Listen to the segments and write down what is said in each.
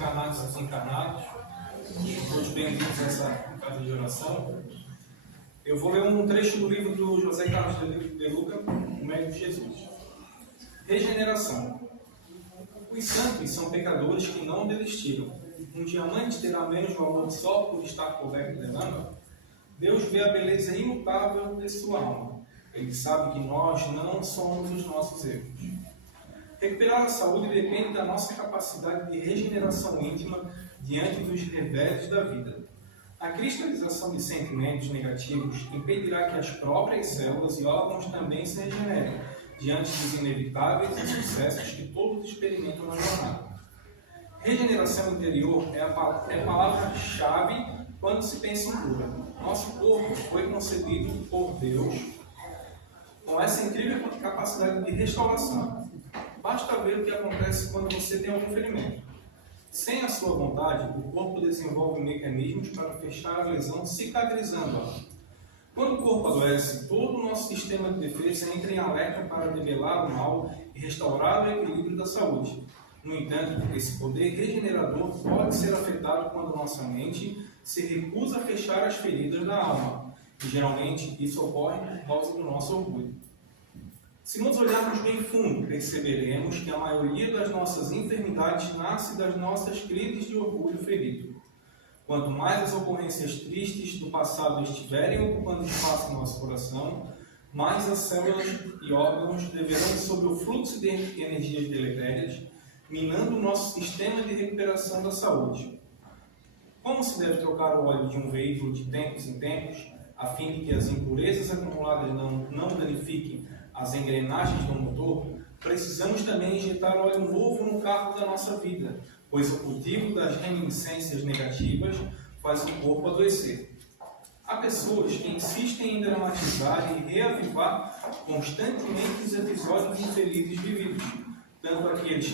encarnados e desencarnados, todos bem-vindos a essa casa de oração. Eu vou ler um trecho do livro do José Carlos de Luca, O Médico de Jesus. Regeneração. Os santos são pecadores que não desistiram. Um diamante terá menos valor só por estar coberto de lama? Deus vê a beleza imutável de sua alma. Ele sabe que nós não somos os nossos erros. Recuperar a saúde depende da nossa capacidade de regeneração íntima diante dos reveses da vida. A cristalização de sentimentos negativos impedirá que as próprias células e órgãos também se regenerem diante dos inevitáveis insucessos que todos experimentam na jornada. Regeneração interior é a palavra-chave quando se pensa em cura. Nosso corpo foi concebido por Deus com essa incrível capacidade de restauração. Basta ver o que acontece quando você tem algum ferimento. Sem a sua vontade, o corpo desenvolve mecanismos para fechar a lesão, cicatrizando-a. Quando o corpo adoece, todo o nosso sistema de defesa entra em alerta para debelar o mal e restaurar o equilíbrio da saúde. No entanto, esse poder regenerador pode ser afetado quando nossa mente se recusa a fechar as feridas da alma. E geralmente isso ocorre por causa do nosso orgulho. Se nos olharmos bem fundo, perceberemos que a maioria das nossas enfermidades nasce das nossas crises de orgulho ferido. Quanto mais as ocorrências tristes do passado estiverem ocupando espaço em nosso coração, mais as células e órgãos deverão sob o fluxo de energias deletérias, minando o nosso sistema de recuperação da saúde. Como se deve trocar o óleo de um veículo de tempos em tempos, a fim de que as impurezas acumuladas não danifiquem as engrenagens do motor, precisamos também injetar óleo novo no carro da nossa vida, pois o cultivo das reminiscências negativas faz o corpo adoecer. Há pessoas que insistem em dramatizar e reavivar constantemente os episódios infelizes vividos, tanto aqueles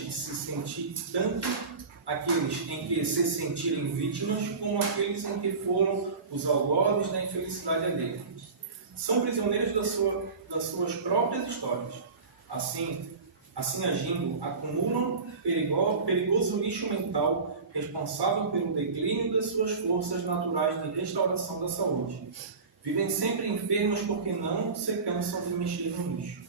em que se sentirem vítimas, como aqueles em que foram os algozes da infelicidade alheia. São prisioneiros das suas próprias histórias. Assim agindo, acumulam perigoso lixo mental responsável pelo declínio das suas forças naturais de restauração da saúde. Vivem sempre enfermos porque não se cansam de mexer no lixo.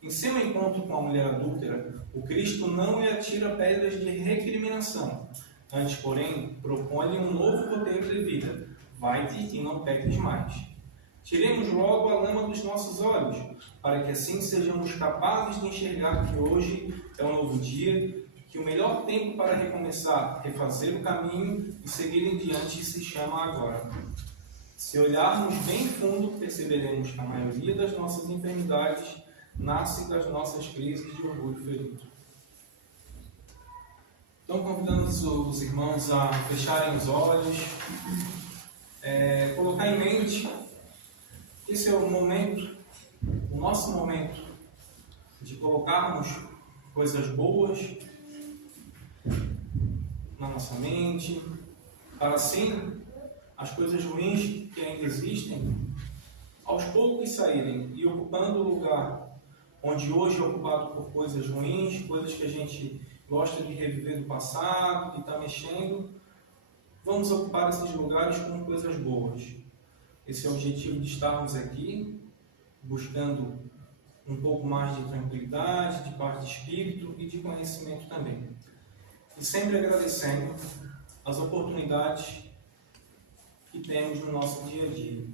Em seu encontro com a mulher adúltera, o Cristo não lhe atira pedras de recriminação. Antes, porém, propõe-lhe um novo roteiro de vida. Vai-te e não peques mais. Tiremos logo a lama dos nossos olhos, para que assim sejamos capazes de enxergar que hoje é um novo dia, que o melhor tempo para recomeçar, refazer o caminho e seguir em diante se chama agora. Se olharmos bem fundo, perceberemos que a maioria das nossas enfermidades nasce das nossas crises de orgulho ferido. Então, convidamos os irmãos a fecharem os olhos, colocar em mente que esse é o momento, o nosso momento, de colocarmos coisas boas na nossa mente, para assim as coisas ruins que ainda existem, aos poucos saírem e ocupando o lugar onde hoje é ocupado por coisas ruins, coisas que a gente gosta de reviver do passado, que está mexendo. Vamos ocupar esses lugares com coisas boas. Esse é o objetivo de estarmos aqui, buscando um pouco mais de tranquilidade, de paz de espírito e de conhecimento também. E sempre agradecendo as oportunidades que temos no nosso dia a dia.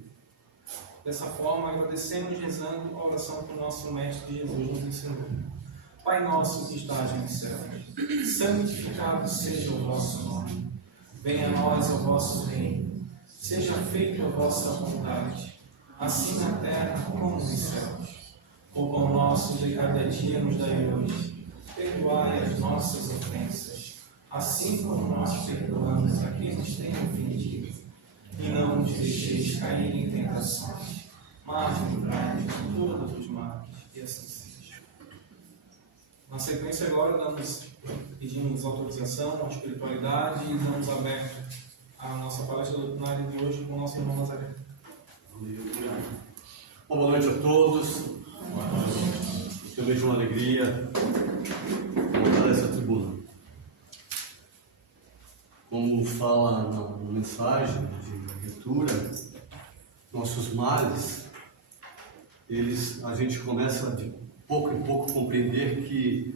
Dessa forma, agradecemos rezando a oração que o nosso Mestre Jesus nos ensinou. Pai nosso que estás nos céus, santificado seja o vosso nome. Venha a nós o vosso reino. Seja feita a vossa vontade, assim na terra como nos céus. O pão nosso de cada dia nos dai hoje. Perdoai as nossas ofensas, assim como nós perdoamos a quem nos tem ofendido. E não nos deixeis cair em tentações, mas livrai-nos de todos os males, e assim seja. Na sequência, agora, pedimos autorização à espiritualidade e damos aberto a nossa palestra doutrinária de hoje com o nosso irmão Nazaré. Boa noite a todos. Boa noite. Também de uma alegria voltar a essa tribuna. fala na mensagem de leitura, nossos males, a gente começa de pouco em pouco compreender que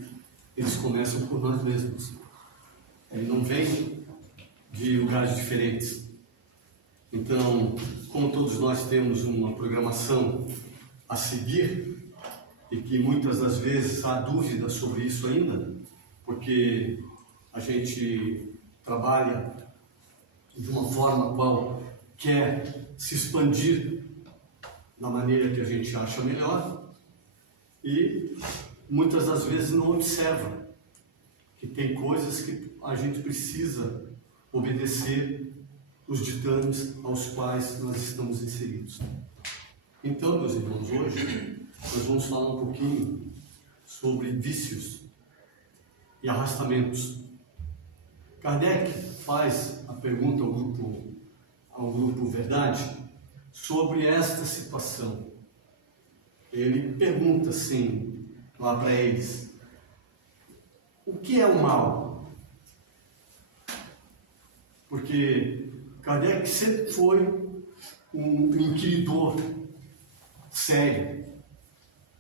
eles começam por nós mesmos. Ele não vem de lugares diferentes. Então, como todos nós temos uma programação a seguir, e que muitas das vezes há dúvidas sobre isso ainda, porque a gente trabalha de uma forma qual quer se expandir da maneira que a gente acha melhor, e muitas das vezes não observa que tem coisas que a gente precisa obedecer os ditames aos quais nós estamos inseridos. Então, meus irmãos, hoje nós vamos falar um pouquinho sobre vícios e arrastamentos. Kardec faz a pergunta ao grupo Verdade sobre esta situação. Ele pergunta assim lá para eles: o que é o mal? Porque Kardec sempre foi um inquiridor sério,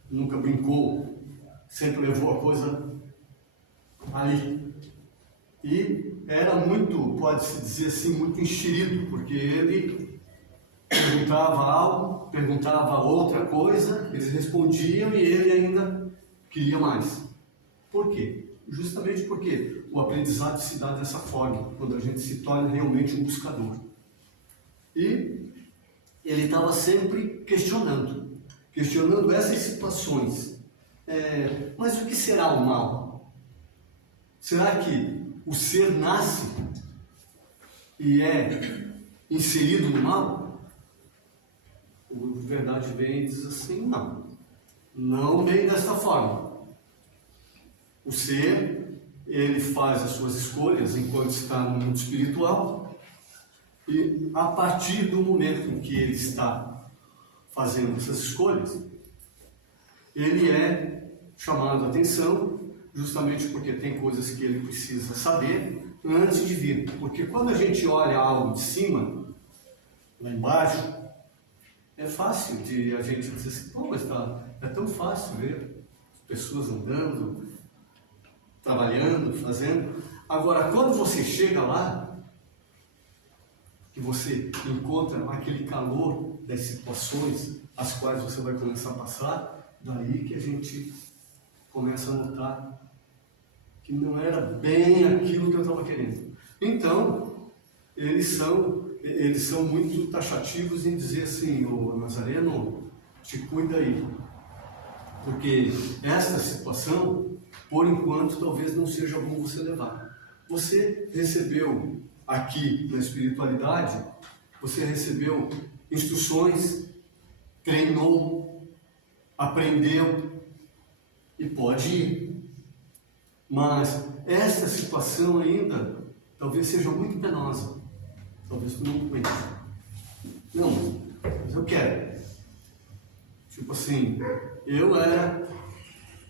nunca brincou, sempre levou a coisa ali. E era muito, pode-se dizer assim, muito enxerido, porque ele perguntava algo, perguntava outra coisa, eles respondiam e ele ainda queria mais. Por quê? Justamente porque o aprendizado se dá dessa forma, quando a gente se torna realmente um buscador. E ele estava sempre questionando essas situações. Mas o que será o mal? Será que o ser nasce e é inserido no mal? O Verdade vem e diz assim: não vem desta forma. O ser, ele faz as suas escolhas enquanto está no mundo espiritual, e a partir do momento em que ele está fazendo essas escolhas, ele é chamado a atenção, justamente porque tem coisas que ele precisa saber antes de vir. Porque quando a gente olha algo de cima, lá embaixo, é fácil de a gente dizer assim: pô, mas é tão fácil ver as pessoas andando, trabalhando, fazendo. Agora, quando você chega lá, que você encontra aquele calor das situações as quais você vai começar a passar, daí que a gente começa a notar que não era bem aquilo que eu estava querendo. Então, eles são muito taxativos em dizer assim: ô Nazareno, te cuida aí, porque esta situação, por enquanto, talvez não seja bom você levar. Você recebeu aqui na espiritualidade, você recebeu instruções, treinou, aprendeu e pode ir. Mas esta situação ainda talvez seja muito penosa. Talvez tu não aguente. Não, mas eu quero. Tipo assim, eu era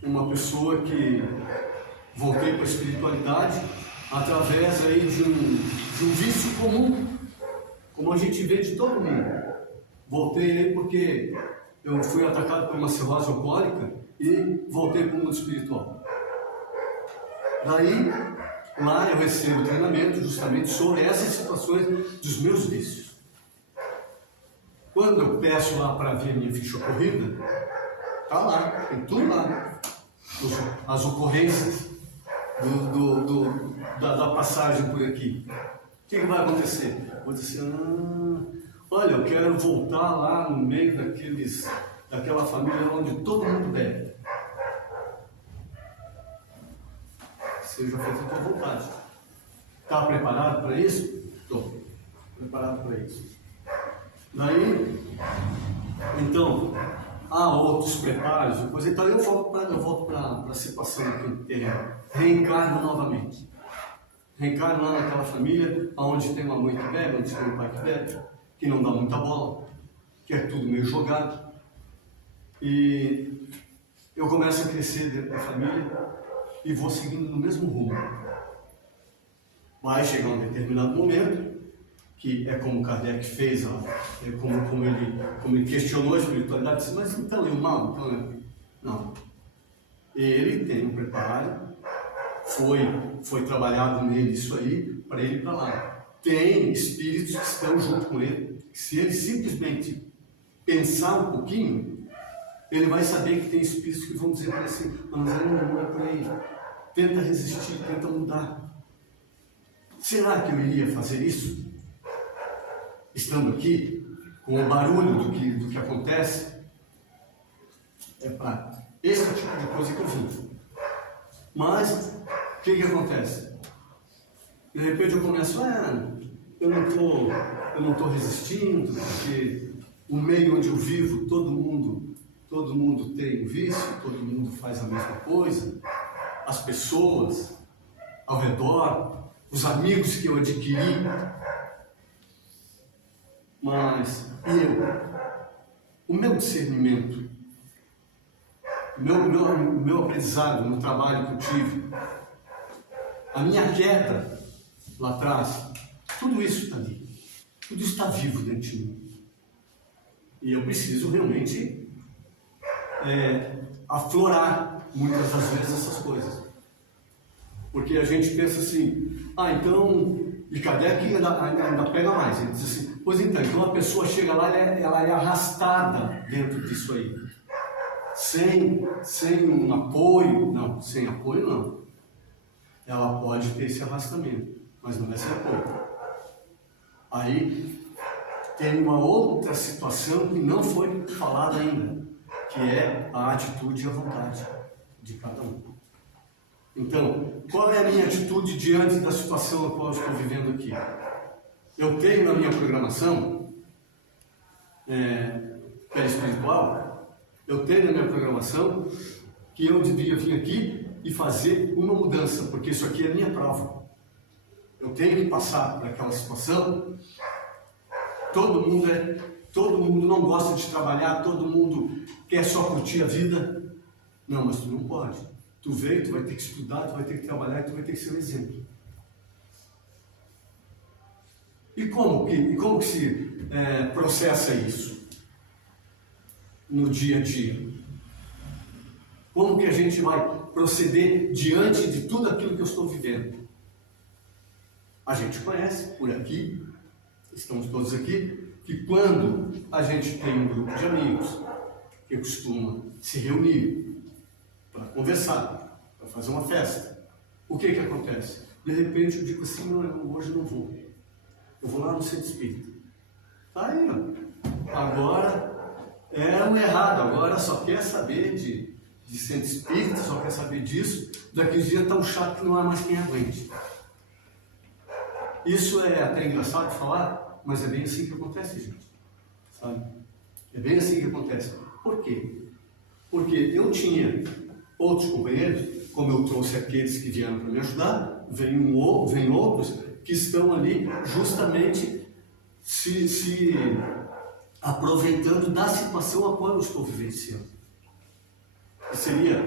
uma pessoa que voltei para a espiritualidade através aí de um vício comum, como a gente vê de todo mundo. Voltei aí porque eu fui atacado por uma cirrose alcoólica e voltei para o mundo espiritual. Daí, lá eu recebo treinamento justamente sobre essas situações dos meus vícios. Quando eu peço lá para ver a minha ficha corrida, está lá, tem tudo lá. As ocorrências da passagem por aqui. O que vai acontecer? Vou dizer: olha, eu quero voltar lá no meio daquela família onde todo mundo bebe. Seja feita a tua vontade. Está preparado para isso? Estou preparado para isso. Daí, então, há outros preparos, depois, então eu volto para a situação aqui, reencarno novamente. Reencarno lá naquela família onde tem uma mãe que bebe, onde tem um pai que bebe, que não dá muita bola, que é tudo meio jogado. E eu começo a crescer dentro da família e vou seguindo no mesmo rumo. Vai chegar um determinado momento, que é como Kardec fez, como ele questionou a espiritualidade, disse, mas então, e o mal? Então, não. Ele tem um preparo, foi trabalhado nele isso aí, para ele ir para lá. Tem espíritos que estão junto com ele, que se ele simplesmente pensar um pouquinho, ele vai saber que tem espíritos que vão dizer para ele assim, mas não é por aí, tenta resistir, tenta mudar. Será que eu iria fazer isso? Estando aqui, com o barulho do que acontece? É para esse tipo de coisa que eu vim. Mas, o que acontece? De repente eu começo, eu não estou resistindo, porque o meio onde eu vivo, todo mundo tem vício, todo mundo faz a mesma coisa, as pessoas ao redor, os amigos que eu adquiri, mas o meu discernimento, o meu aprendizado no trabalho que eu tive, a minha queda lá atrás, tudo isso está ali, tudo está vivo dentro de mim. E eu preciso realmente aflorar muitas das vezes essas coisas. Porque a gente pensa assim, então, e Kardec ainda pega mais, ele diz assim, pois então a pessoa chega lá, ela é arrastada dentro disso aí. Sem um apoio, não, sem apoio não. Ela pode ter esse arrastamento, mas não é sem apoio. Aí tem uma outra situação que não foi falada ainda, que é a atitude e a vontade de cada um. Então, qual é a minha atitude diante da situação na qual eu estou vivendo aqui? Eu tenho na minha programação, que é espiritual, eu tenho na minha programação que eu devia vir aqui e fazer uma mudança, porque isso aqui é a minha prova. Eu tenho que passar por aquela situação. Todo mundo não gosta de trabalhar, todo mundo quer só curtir a vida. Não, mas tu não pode. Tu veio, tu vai ter que estudar, tu vai ter que trabalhar, tu vai ter que ser um exemplo. E como que se processa isso no dia a dia? Como que a gente vai proceder diante de tudo aquilo que eu estou vivendo? A gente conhece por aqui, estamos todos aqui, que quando a gente tem um grupo de amigos que costuma se reunir para conversar, para fazer uma festa, o que acontece? De repente eu digo assim, não, hoje não vou. Eu vou lá no centro espírita. Tá aí, ó. Agora é o errado, agora só quer saber de centro espírita, só quer saber disso. Daqui a dia está um chato que não há mais quem aguente. Isso é até engraçado de falar, mas é bem assim que acontece, gente. Sabe? É bem assim que acontece. Por quê? Porque eu tinha outros companheiros, como eu trouxe aqueles que vieram para me ajudar, vem outros que estão ali justamente se aproveitando da situação a qual eu estou vivenciando. Que seria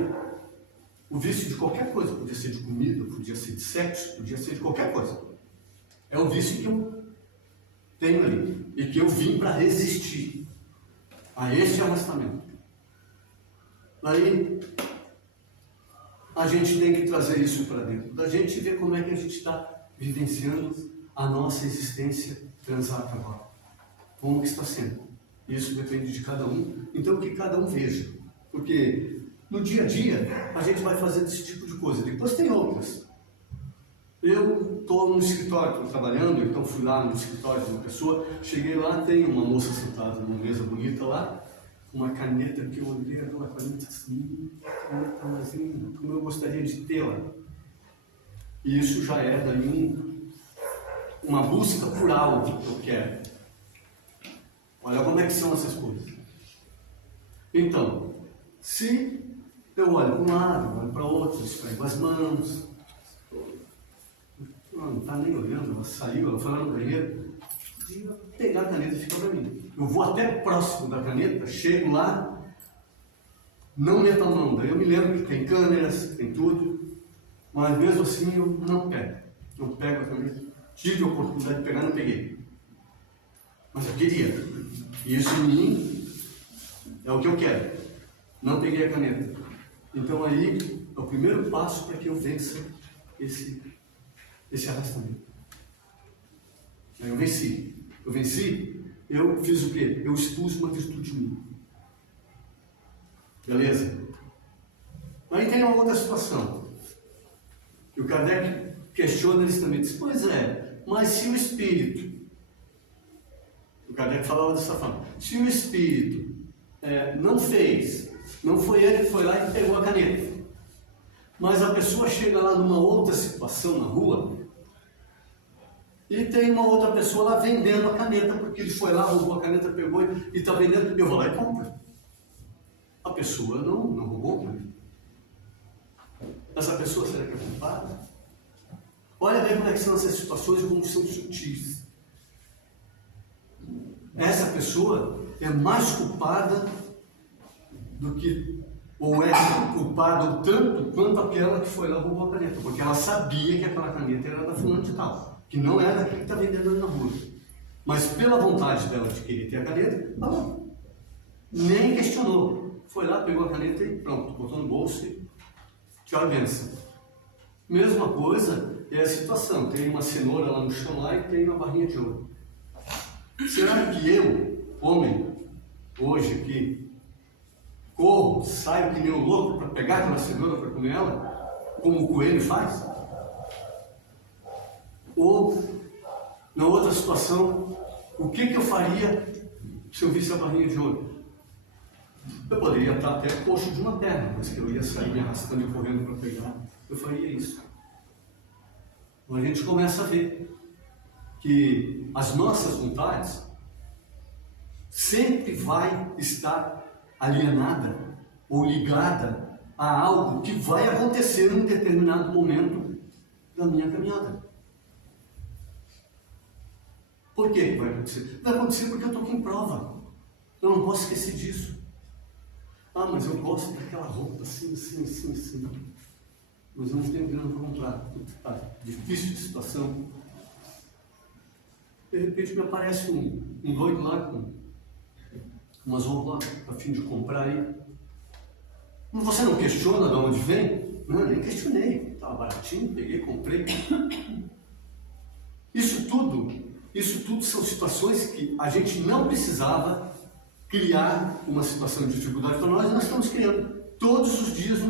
o vício de qualquer coisa, podia ser de comida, podia ser de sexo, podia ser de qualquer coisa. É o vício que eu tenho ali e que eu vim para resistir a esse arrastamento. Aí a gente tem que trazer isso para dentro da gente e ver como é que a gente está vivenciando a nossa existência transata agora. Como que está sendo? Isso depende de cada um. Então que cada um veja. Porque no dia a dia a gente vai fazendo esse tipo de coisa. Depois tem outras. Eu estou no escritório, estou trabalhando, então fui lá no escritório de uma pessoa, cheguei lá, tem uma moça sentada numa mesa bonita lá, uma caneta que eu olhei, aquela caneta assim, caneta mais linda, como eu gostaria de tê-la. E isso já é daí uma busca por algo que eu quero. Olha como é que são essas coisas. Então, se eu olho para um lado, olho para outro, esfrego as mãos, não está nem olhando, ela saiu, ela foi lá no banheiro, podia pegar a caneta e ficar para mim. Eu vou até próximo da caneta, chego lá, não meto a mão, daí eu me lembro que tem câmeras, tem tudo, mas mesmo assim eu não pego. Eu pego a caneta, tive a oportunidade de pegar, não peguei. Mas eu queria. E isso em mim é o que eu quero. Não peguei a caneta. Então aí é o primeiro passo para que eu vença esse arrastamento. Aí eu venci. Eu fiz o quê? Eu expus uma virtude minha. Beleza? Aí tem uma outra situação. E o Kardec questiona eles também. Diz, pois é, mas se o espírito... O Kardec falava dessa forma. Se o espírito não fez, não foi ele que foi lá e pegou a caneta, mas a pessoa chega lá numa outra situação na rua e tem uma outra pessoa lá vendendo a caneta, porque ele foi lá, roubou a caneta, pegou e está vendendo, eu vou lá e compro. A pessoa não roubou a caneta. Essa pessoa será que é culpada? Olha bem como é que são essas situações, como são sutis. Essa pessoa é mais culpada do que, ou é culpada o tanto quanto aquela que foi lá e roubou a caneta, porque ela sabia que aquela caneta era da fulana de tal, que não era daquele que está vendendo ali na rua. Mas pela vontade dela de querer ter a caneta, não. Nem questionou. Foi lá, pegou a caneta e pronto, botou no bolso e tchau e benção. Mesma coisa é a situação. Tem uma cenoura lá no chão lá e tem uma barrinha de ouro. Será que eu, homem, hoje aqui, corro, saio que nem um louco para pegar aquela cenoura para comer ela, como o coelho faz? Ou, na outra situação, o que eu faria se eu visse a barrinha de ouro? Eu poderia estar até coxo de uma perna, mas que eu ia sair me arrastando e correndo para pegar. Eu faria isso. Então a gente começa a ver que as nossas vontades sempre vai estar alienada ou ligada a algo que vai acontecer em um determinado momento da minha caminhada. Por que vai acontecer? Vai acontecer porque eu estou com prova. Eu não posso esquecer disso. Ah, mas eu gosto daquela roupa assim. Mas eu não tenho grana para comprar. Tá difícil a situação. De repente me aparece um doido lá com umas roupas lá, a fim de comprar aí. Mas você não questiona de onde vem? Não, nem questionei. Estava baratinho, peguei, comprei. Isso tudo são situações que a gente não precisava criar uma situação de dificuldade para nós estamos criando todos os dias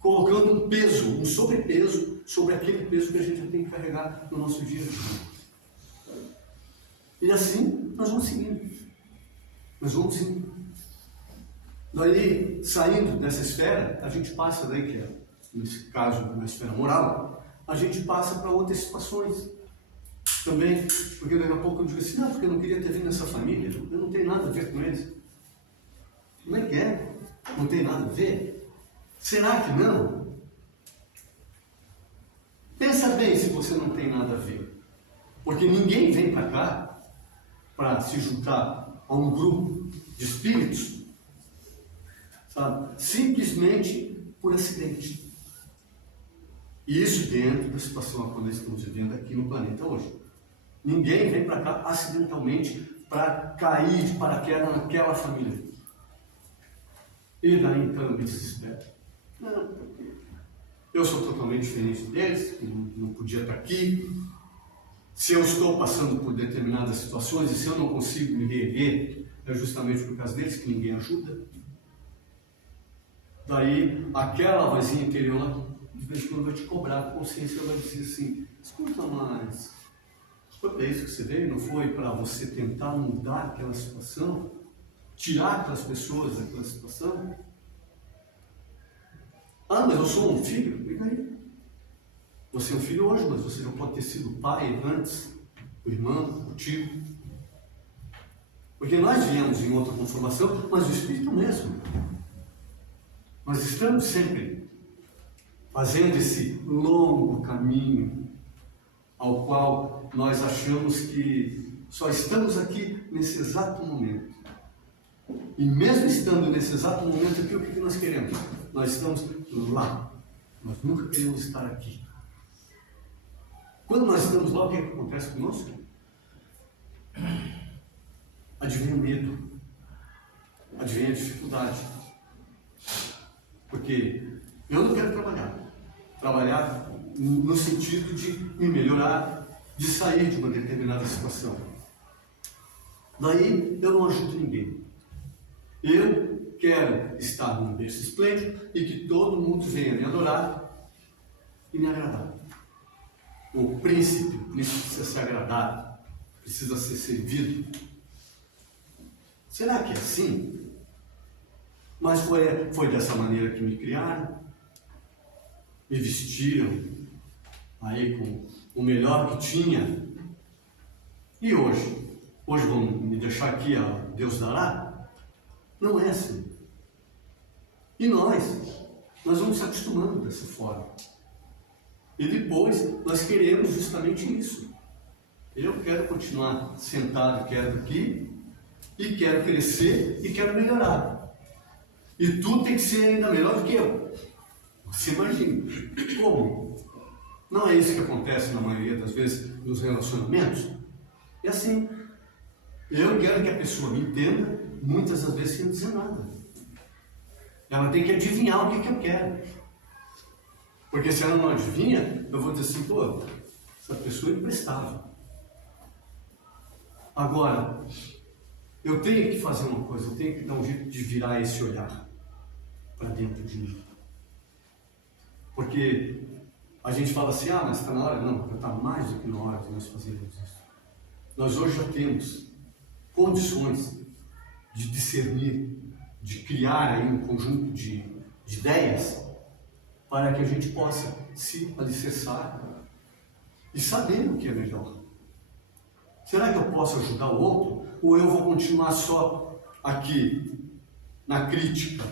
colocando um peso, um sobrepeso sobre aquele peso que a gente tem que carregar no nosso dia a dia. E assim nós vamos seguindo. Daí, saindo dessa esfera, a gente passa daí, que é, nesse caso, na esfera moral, a gente passa para outras situações. Também, porque daqui a pouco eu digo assim, não, porque eu não queria ter vindo nessa família, eu não tenho nada a ver com eles. Como é que é? Não tem nada a ver? Será que não? Pensa bem se você não tem nada a ver. Porque ninguém vem para cá para se juntar a um grupo de espíritos, sabe? Simplesmente por acidente. E isso dentro da situação que nós estamos vivendo aqui no planeta hoje. Ninguém vem para cá acidentalmente para cair de paraquedas naquela família. E daí então eu me desespero. Não, porque eu sou totalmente diferente deles, não podia estar aqui. Se eu estou passando por determinadas situações e se eu não consigo me reerguer, é justamente por causa deles que ninguém ajuda. Daí aquela vozinha interior lá, de vez em quando vai te cobrar, a consciência vai dizer assim, escuta mais. É isso que você veio, não foi para você tentar mudar aquela situação, tirar aquelas pessoas daquela situação? Ah, mas eu sou um filho? Liga aí. Você é um filho hoje, mas você já pode ter sido pai antes, o irmão, o tio. Porque nós viemos em outra conformação, mas o espírito mesmo. Nós estamos sempre fazendo esse longo caminho ao qual nós achamos que só estamos aqui nesse exato momento. E mesmo estando nesse exato momento aqui, o que nós queremos? Nós estamos lá. Nós nunca queremos estar aqui. Quando nós estamos lá, o que acontece conosco? Advém o medo, advém a dificuldade. Porque eu não quero trabalhar no sentido de me melhorar, de sair de uma determinada situação. Daí eu não ajudo ninguém. Eu quero estar num berço esplêndido e que todo mundo venha me adorar e me agradar. O príncipe precisa ser agradado, precisa ser servido. Será que é assim? Mas foi dessa maneira que me criaram, me vestiram aí com o melhor que tinha. E hoje vão me deixar aqui, a Deus dará? Não é assim. E nós vamos se acostumando dessa forma. E depois nós queremos justamente isso. Eu quero continuar sentado quieto aqui, e quero crescer e quero melhorar. E tu tem que ser ainda melhor do que eu. Você imagina. Como? Não é isso que acontece na maioria das vezes nos relacionamentos? É assim. Eu quero que a pessoa me entenda, muitas das vezes sem dizer nada. Ela tem que adivinhar o que eu quero. Porque se ela não adivinha, eu vou dizer assim, pô, essa pessoa é imprestável. Agora, eu tenho que fazer uma coisa, eu tenho que dar um jeito de virar esse olhar para dentro de mim. Porque a gente fala assim, mas está na hora. Não, está mais do que na hora de nós fazermos isso. Nós hoje já temos condições de discernir, de criar aí um conjunto de ideias para que a gente possa se alicerçar e saber o que é melhor. Será que eu posso ajudar o outro? Ou eu vou continuar só aqui na crítica?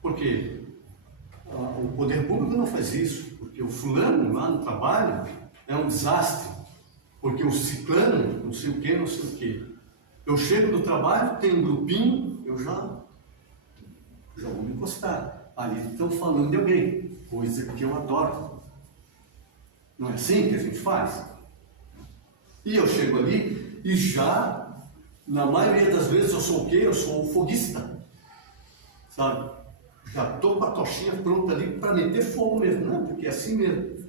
Porque o poder público não faz isso, porque o fulano lá no trabalho é um desastre, porque o ciclano, não sei o que, não sei o que. Eu chego do trabalho, tem um grupinho, eu já vou me encostar. Ali estão falando de alguém, coisa que eu adoro. Não é assim que a gente faz? E eu chego ali e já, na maioria das vezes, eu sou o quê? Eu sou o foguista. Sabe? Já estou com a tochinha pronta ali para meter fogo mesmo. Não, porque é assim mesmo.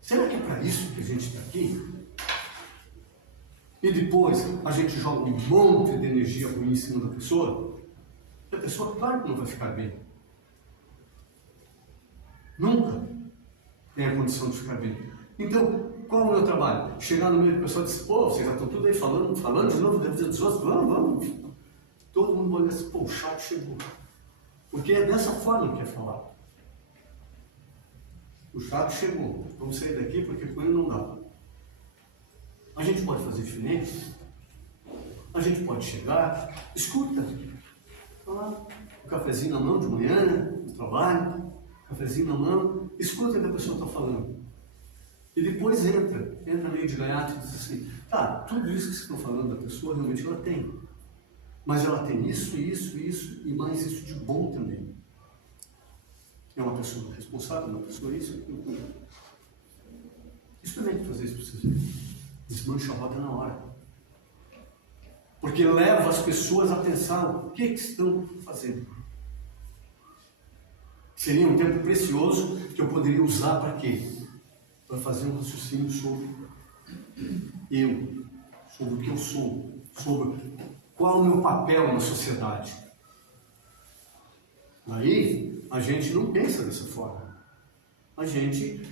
Será que é para isso que a gente está aqui? E depois a gente joga um monte de energia ruim em cima da pessoa? E a pessoa, claro que não vai ficar bem. Nunca tem a condição de ficar bem. Então, qual é o meu trabalho? Chegar no meio do pessoal e dizer, pô, vocês já estão tudo aí falando de novo da vida dos outros, vamos. Todo mundo olha assim, pô, o chato chegou. Porque é dessa forma que é falar. O chato chegou, vamos sair daqui porque com ele não dá. A gente pode fazer diferente? A gente pode chegar, escuta, falar, um cafezinho na mão de manhã, no trabalho, cafezinho na mão, escuta o que a pessoa está falando. E depois entra meio de gaiato e diz assim, tá, tudo isso que vocês estão falando da pessoa, realmente ela tem. Mas ela tem isso e mais isso de bom também. É uma pessoa responsável, uma pessoa isso. Experimente fazer isso para vocês verem. Desmancha a roda na hora. Porque leva as pessoas a pensar o que estão fazendo. Seria um tempo precioso que eu poderia usar para quê? Para fazer um raciocínio sobre eu, sobre o que eu sou, sobre qual é o meu papel na sociedade. Aí a gente não pensa dessa forma. A gente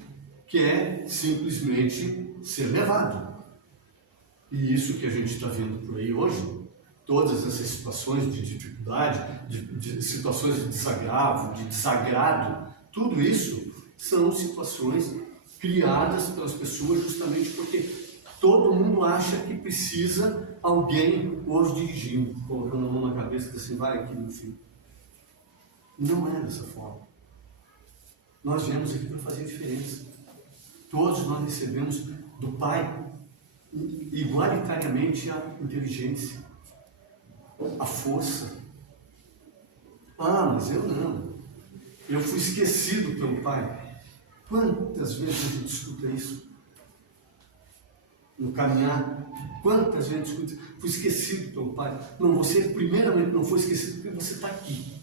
quer simplesmente ser levado. E isso que a gente está vendo por aí hoje, todas essas situações de dificuldade, de situações de desagravo, de desagrado, tudo isso são situações criadas pelas pessoas justamente porque todo mundo acha que precisa alguém hoje dirigindo, colocando a mão na cabeça e assim, vai aqui meu filho. Não é dessa forma. Nós viemos aqui para fazer diferença. Todos nós recebemos do Pai igualitariamente a inteligência, a força. Mas eu não. Eu fui esquecido pelo Pai. Quantas vezes a gente escuta isso? No caminhar, quantas vezes a gente escuta? Fui esquecido pelo Pai. Não, você primeiramente não foi esquecido porque você está aqui.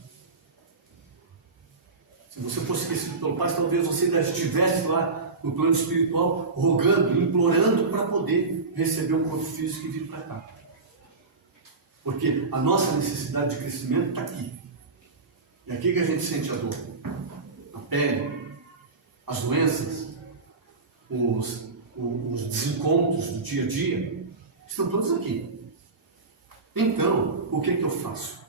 Se você fosse esquecido pelo Pai, talvez você ainda estivesse lá no plano espiritual, rogando, implorando para poder receber o corpo físico e vir para cá. Porque a nossa necessidade de crescimento está aqui. É aqui que a gente sente a dor. A pele, as doenças, os desencontros do dia a dia, estão todos aqui. Então, o que eu faço?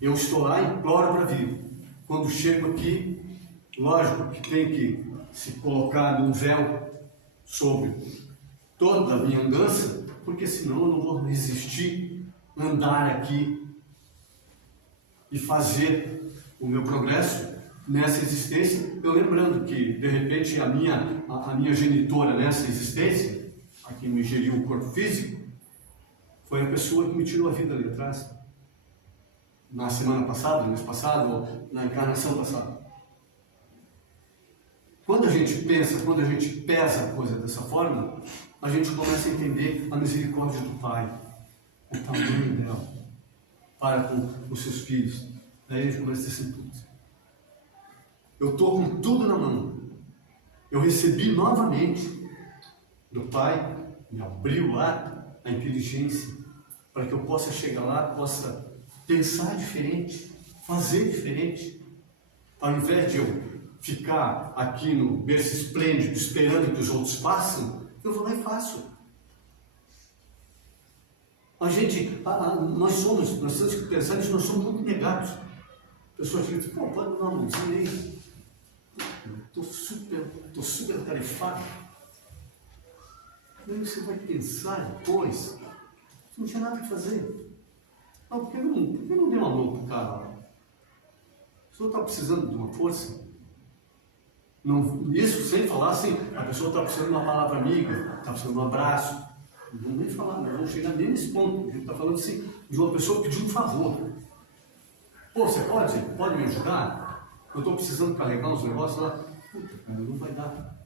Eu estou lá e imploro para vir. Quando chego aqui, lógico que tem que se colocar um véu sobre toda a minha andança, porque senão eu não vou resistir a andar aqui e fazer o meu progresso nessa existência. Eu lembrando que, de repente, a minha genitora nessa existência, a que me geriu o corpo físico, foi a pessoa que me tirou a vida ali atrás. Na semana passada, no mês passado, ou na encarnação passada. Quando a gente pensa, quando a gente pesa a coisa dessa forma, a gente começa a entender a misericórdia do Pai, o tamanho dela, para com os seus filhos. Daí a gente começa a ter simples. Eu estou com tudo na mão. Eu recebi novamente do Pai, me abriu lá a inteligência, para que eu possa chegar lá, possa pensar diferente, fazer diferente. Ao invés de eu ficar aqui no berço esplêndido, esperando que os outros façam, eu vou lá e faço. Nós temos que pensar nisso, nós somos muito negados. A pessoa diz, pô, pode dar uma mãozinha aí. Estou super atarefado. Aí você vai pensar depois, você não tinha nada para fazer. Não, por que não deu uma mão para o cara lá? O senhor está precisando de uma força? Não, isso sem falar assim, a pessoa está precisando de uma palavra amiga, está precisando de um abraço. Não vamos nem falar, não vamos chegar nem nesse ponto. A gente está falando assim, de uma pessoa pedindo um favor. Pô, você pode me ajudar? Eu estou precisando carregar uns negócios lá. Puta, cara, não vai dar.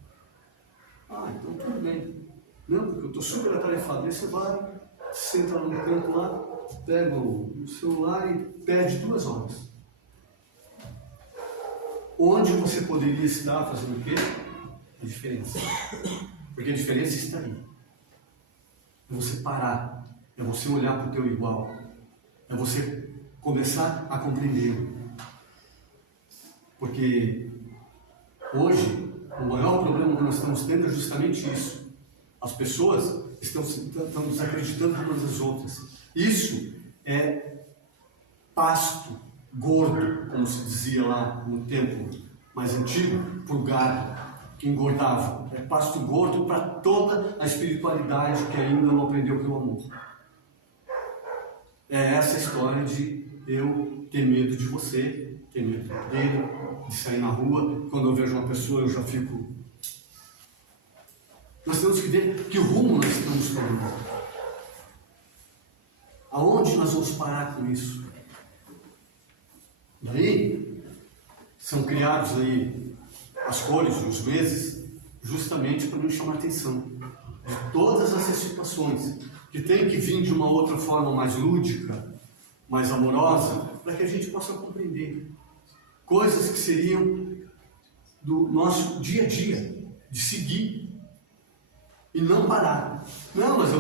Ah, então tudo bem. Não, porque eu estou super atarefado. Aí você vai, senta lá no canto lá, pega o celular e perde 2 horas. Onde você poderia estar fazendo o quê? A diferença. Porque a diferença está aí. É você parar, é você olhar para o teu igual, é você começar a compreendê-lo. Porque hoje, o maior problema que nós estamos tendo é justamente isso. As pessoas estão desacreditando umas das outras. Isso é pasto gordo, como se dizia lá no tempo mais antigo, para o gado que engordava. É pasto gordo para toda a espiritualidade que ainda não aprendeu pelo amor. É essa história de eu ter medo de você, ter medo dele, de sair na rua. Quando eu vejo uma pessoa, eu já fico... Nós temos que ver que rumo nós estamos tomando. Aonde nós vamos parar com isso? Daí, são criados aí as cores, os meses, justamente para nos chamar a atenção de todas essas situações que tem que vir de uma outra forma mais lúdica, mais amorosa, para que a gente possa compreender coisas que seriam do nosso dia a dia, de seguir e não parar. Não, mas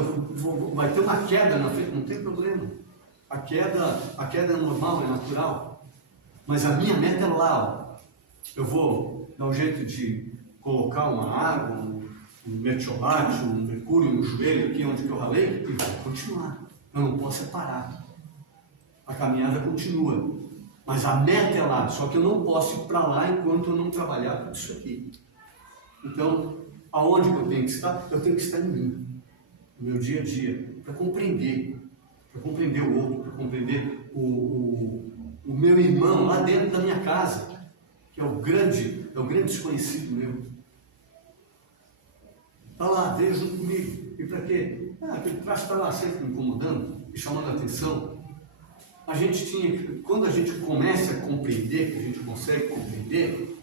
vai ter uma queda na frente, não tem problema. A queda é normal, é natural. Mas a minha meta é lá, ó. Eu vou dar um jeito de colocar uma água, um metiolate, um mercúrio no joelho aqui onde que eu ralei e vou continuar. Eu não posso parar. A caminhada continua. Mas a meta é lá, só que eu não posso ir para lá enquanto eu não trabalhar com isso aqui. Então, aonde que eu tenho que estar? Eu tenho que estar em mim, no meu dia a dia, para compreender o outro, para compreender o meu irmão lá dentro da minha casa, que é o grande desconhecido meu. Está lá, veio junto comigo. E para quê? Aquele traço está lá sempre me incomodando, me chamando a atenção. quando a gente começa a compreender, que a gente consegue compreender,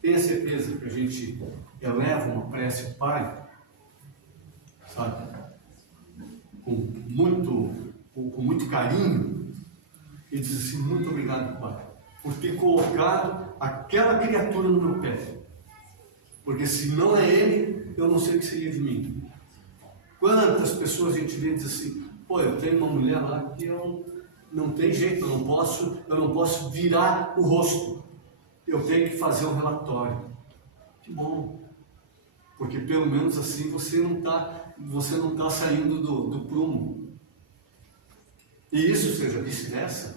tenha certeza que a gente eleva uma prece ao Pai, sabe, com muito carinho, e diz assim: muito obrigado, Pai, por ter colocado aquela criatura no meu pé, porque se não é ele, eu não sei o que seria de mim. Quantas pessoas a gente vê e diz assim: pô, eu tenho uma mulher lá que não tem jeito, eu não posso virar o rosto, eu tenho que fazer um relatório. Que bom, porque pelo menos assim você não está saindo do prumo. E isso seja vice-versa,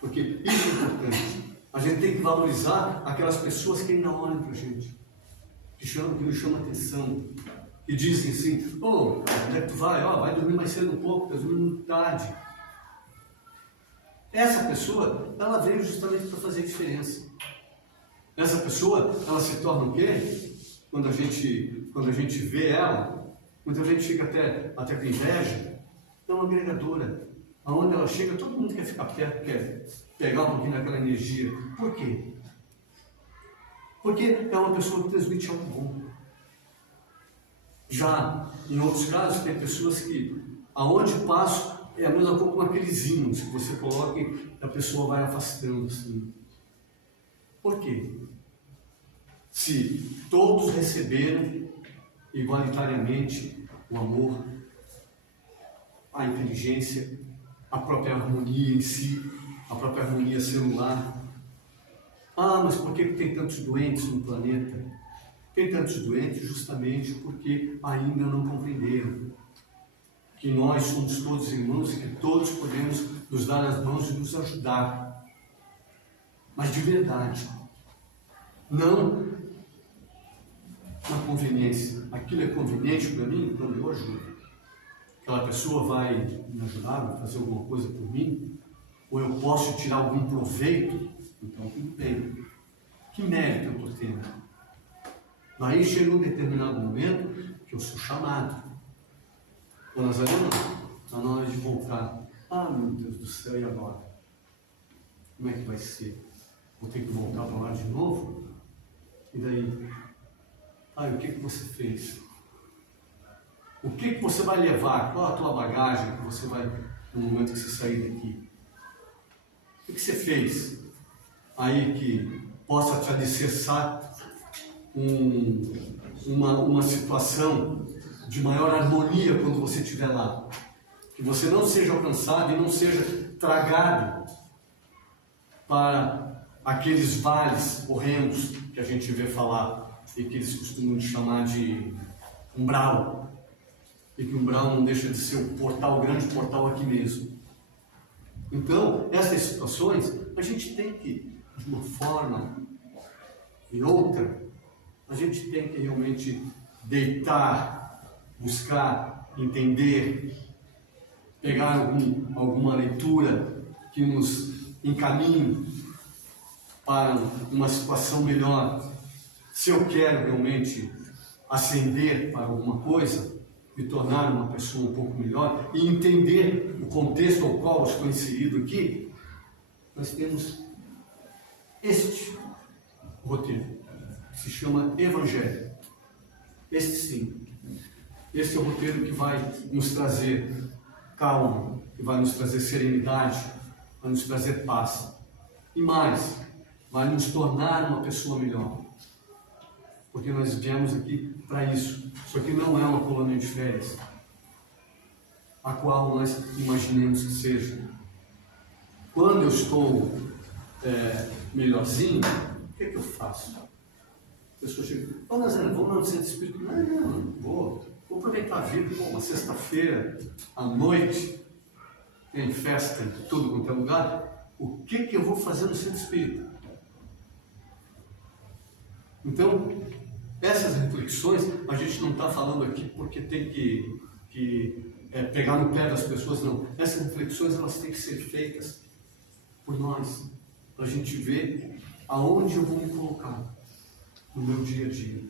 porque isso é importante. A gente tem que valorizar aquelas pessoas que ainda olham para a gente, que nos chamam a atenção, que dizem assim: ô, onde é que tu vai? Vai dormir mais cedo um pouco, está dormindo muito tarde. Essa pessoa, ela veio justamente para fazer diferença. Essa pessoa, ela se torna o quê? Quando a gente vê ela, muita gente fica até com inveja. É uma agregadora. Aonde ela chega, todo mundo quer ficar perto, quer pegar um pouquinho daquela energia. Por quê? Porque é uma pessoa que transmite algo bom. Já em outros casos, tem pessoas que, aonde passo, é a mesma coisa com aqueles ímãs que você coloca e a pessoa vai afastando assim. Por quê? Se todos receberam igualitariamente o amor, a inteligência, a própria harmonia em si, a própria harmonia celular. Mas por que tem tantos doentes no planeta? Tem tantos doentes justamente porque ainda não compreenderam que nós somos todos irmãos e que todos podemos nos dar as mãos e nos ajudar. Mas de verdade. Não na conveniência. Aquilo é conveniente para mim, então eu ajudo. Aquela pessoa vai me ajudar, vai fazer alguma coisa por mim, ou eu posso tirar algum proveito, então tudo bem. Que mérito eu estou tendo? Daí chega um determinado momento que eu sou chamado. Ô Nazareno, está na hora de voltar. Meu Deus do céu, e agora? Como é que vai ser? Vou ter que voltar para lá de novo? E daí? O que você fez? O que você vai levar? Qual a tua bagagem que você vai, no momento que você sair daqui? O que você fez aí que possa te alicerçar uma situação de maior harmonia quando você estiver lá? Que você não seja alcançado e não seja tragado para aqueles vales horrendos que a gente vê falar e que eles costumam chamar de umbral. E que o umbral não deixa de ser o portal, o grande portal aqui mesmo. Então, essas situações, a gente tem que, de uma forma e outra, a gente tem que realmente deitar, buscar, entender, pegar alguma leitura que nos encaminhe para uma situação melhor. Se eu quero realmente ascender para alguma coisa, me tornar uma pessoa um pouco melhor e entender o contexto ao qual eu estou inserido aqui, nós temos este roteiro, que se chama Evangelho. Este sim. Este é o roteiro que vai nos trazer calma, que vai nos trazer serenidade, vai nos trazer paz. E mais, vai nos tornar uma pessoa melhor. Porque nós viemos aqui para isso. Isso aqui não é uma colônia de férias, a qual nós imaginemos que seja. Quando eu estou melhorzinho, o que é que eu faço? A pessoa chega: Nazareno, vamos no centro espírita? Não, vou aproveitar a vida. Uma sexta-feira à noite, tem festa em tudo quanto é lugar. O que eu vou fazer no centro espírita? Então, essas reflexões, a gente não está falando aqui porque tem que pegar no pé das pessoas, não. Essas reflexões, elas têm que ser feitas por nós, para a gente ver aonde eu vou me colocar no meu dia a dia.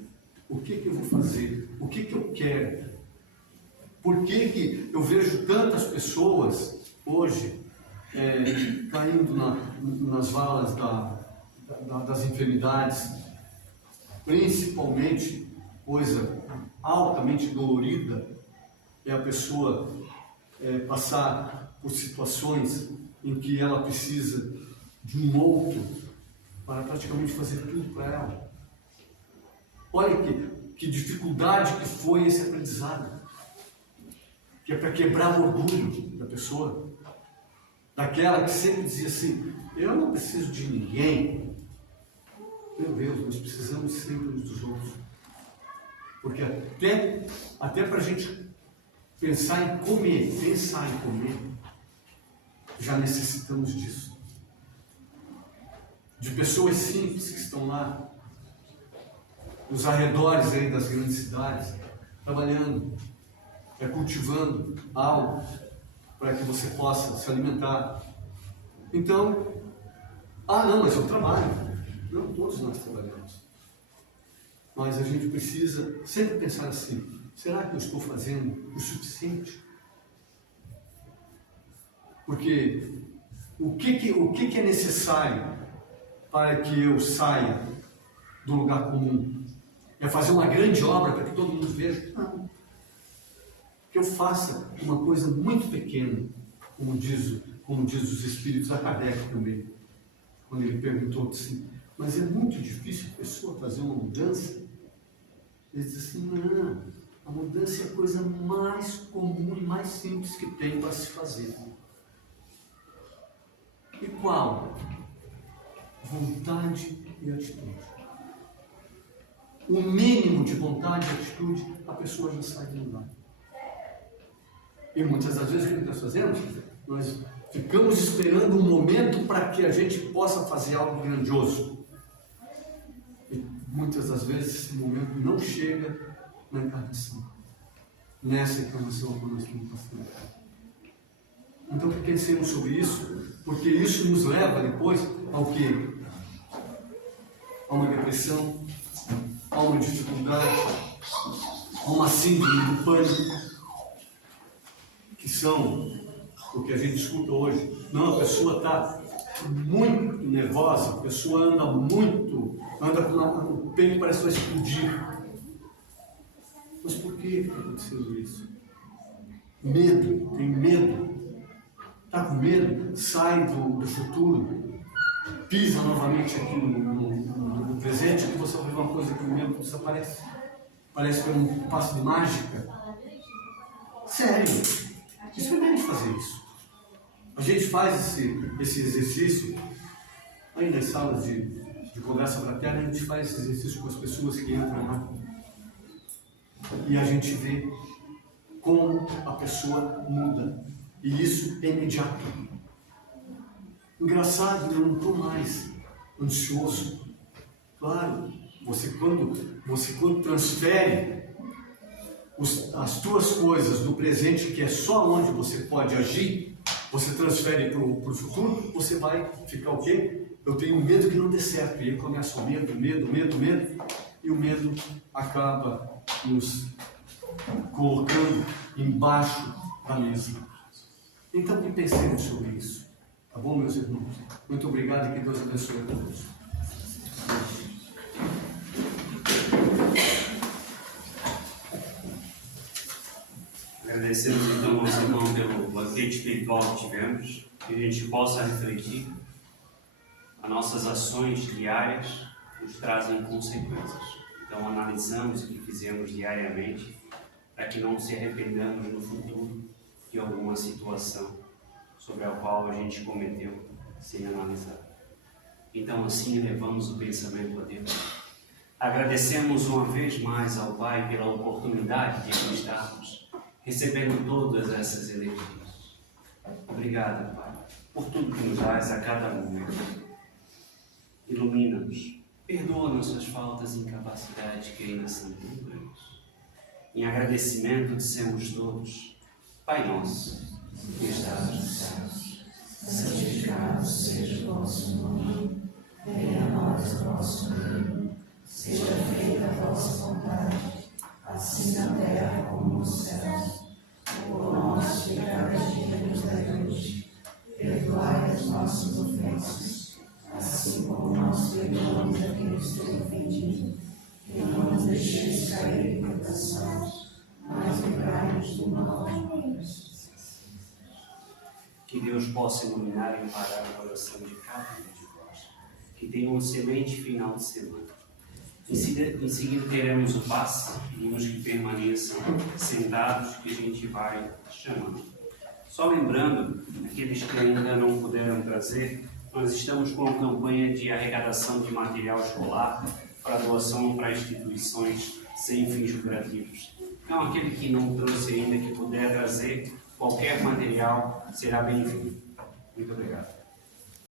O que eu vou fazer? O que eu quero? Por que eu vejo tantas pessoas hoje caindo nas valas das enfermidades, principalmente coisa altamente dolorida é a pessoa passar por situações em que ela precisa de um outro para praticamente fazer tudo para ela. Olha que dificuldade que foi esse aprendizado, que é para quebrar o orgulho da pessoa, daquela que sempre dizia assim: eu não preciso de ninguém. Meu Deus, nós precisamos sempre uns dos outros, porque até para a gente pensar em comer, já necessitamos disso, de pessoas simples que estão lá nos arredores aí das grandes cidades, trabalhando, cultivando algo para que você possa se alimentar. Então, não, mas eu trabalho. Não, todos nós trabalhamos. Mas a gente precisa sempre pensar assim: será que eu estou fazendo o suficiente? Porque o que é necessário para que eu saia do lugar comum? É fazer uma grande obra para que todo mundo veja? Não. Que eu faça uma coisa muito pequena, como diz os Espíritos, a Kardec também, quando ele perguntou assim: mas é muito difícil a pessoa fazer uma mudança? Ele diz assim: não, a mudança é a coisa mais comum e mais simples que tem para se fazer. E qual? Vontade e atitude. O mínimo de vontade e atitude, a pessoa já sai do lugar. E muitas das vezes o que nós fazemos? Nós ficamos esperando um momento para que a gente possa fazer algo grandioso. E muitas das vezes esse momento não chega na encarnação. Nessa encarnação que nós estamos passando. Então pensemos sobre isso, porque isso nos leva depois ao quê? A uma depressão, a uma dificuldade, a uma síndrome do pânico, que são o que a gente escuta hoje. Não, a pessoa está muito nervosa, a pessoa anda com o peito parece que vai explodir. Mas por que aconteceu isso? Medo, tem medo. Está com medo? Sai do futuro, pisa novamente aqui no presente, que você vai ver uma coisa que o medo desaparece. Parece que é um passo de mágica. Sério, experimente fazer isso. A gente faz esse exercício aí nas salas de conversa fraterna, a gente faz esse exercício com as pessoas que entram lá. E a gente vê como a pessoa muda. E isso é imediato. Engraçado, eu não estou mais ansioso. Claro, você quando transfere as tuas coisas do presente, que é só onde você pode agir, você transfere para o futuro, você vai ficar o quê? Eu tenho medo que não dê certo. E aí começa o medo, e o medo acaba nos colocando embaixo da mesa. Então, que pensemos sobre isso. Tá bom, meus irmãos? Muito obrigado e que Deus abençoe a todos. Agradecemos então ao nosso irmão pelo banquete espiritual que tivemos, que a gente possa refletir. As nossas ações diárias nos trazem consequências. Então, analisamos o que fizemos diariamente para que não se arrependamos no futuro de alguma situação sobre a qual a gente cometeu sem analisar. Então, assim, elevamos o pensamento a Deus. Agradecemos uma vez mais ao Pai pela oportunidade de aqui estarmos recebendo todas essas energias. Obrigado, Pai, por tudo que nos dás a cada momento. Ilumina-nos, perdoa nossas faltas e incapacidades que ainda são muito grandes. Em agradecimento dissemos todos: Pai nosso, que estás nos céus, santificado seja o vosso nome, venha a nós o vosso reino, seja feita a vossa vontade, assim na terra como nos céus. O nosso de cada dia nos dai hoje, perdoai Que Deus possa iluminar e amparar o coração de cada um de vós. Que tenha um excelente final de semana. Em seguida teremos o passe, pedimos que permaneçam sentados, que a gente vai chamando. Só lembrando, aqueles que ainda não puderam trazer, nós estamos com a campanha de arrecadação de material escolar para doação para instituições sem fins lucrativos. Então, aquele que não trouxe ainda, que puder trazer, qualquer material será bem-vindo. Muito obrigado.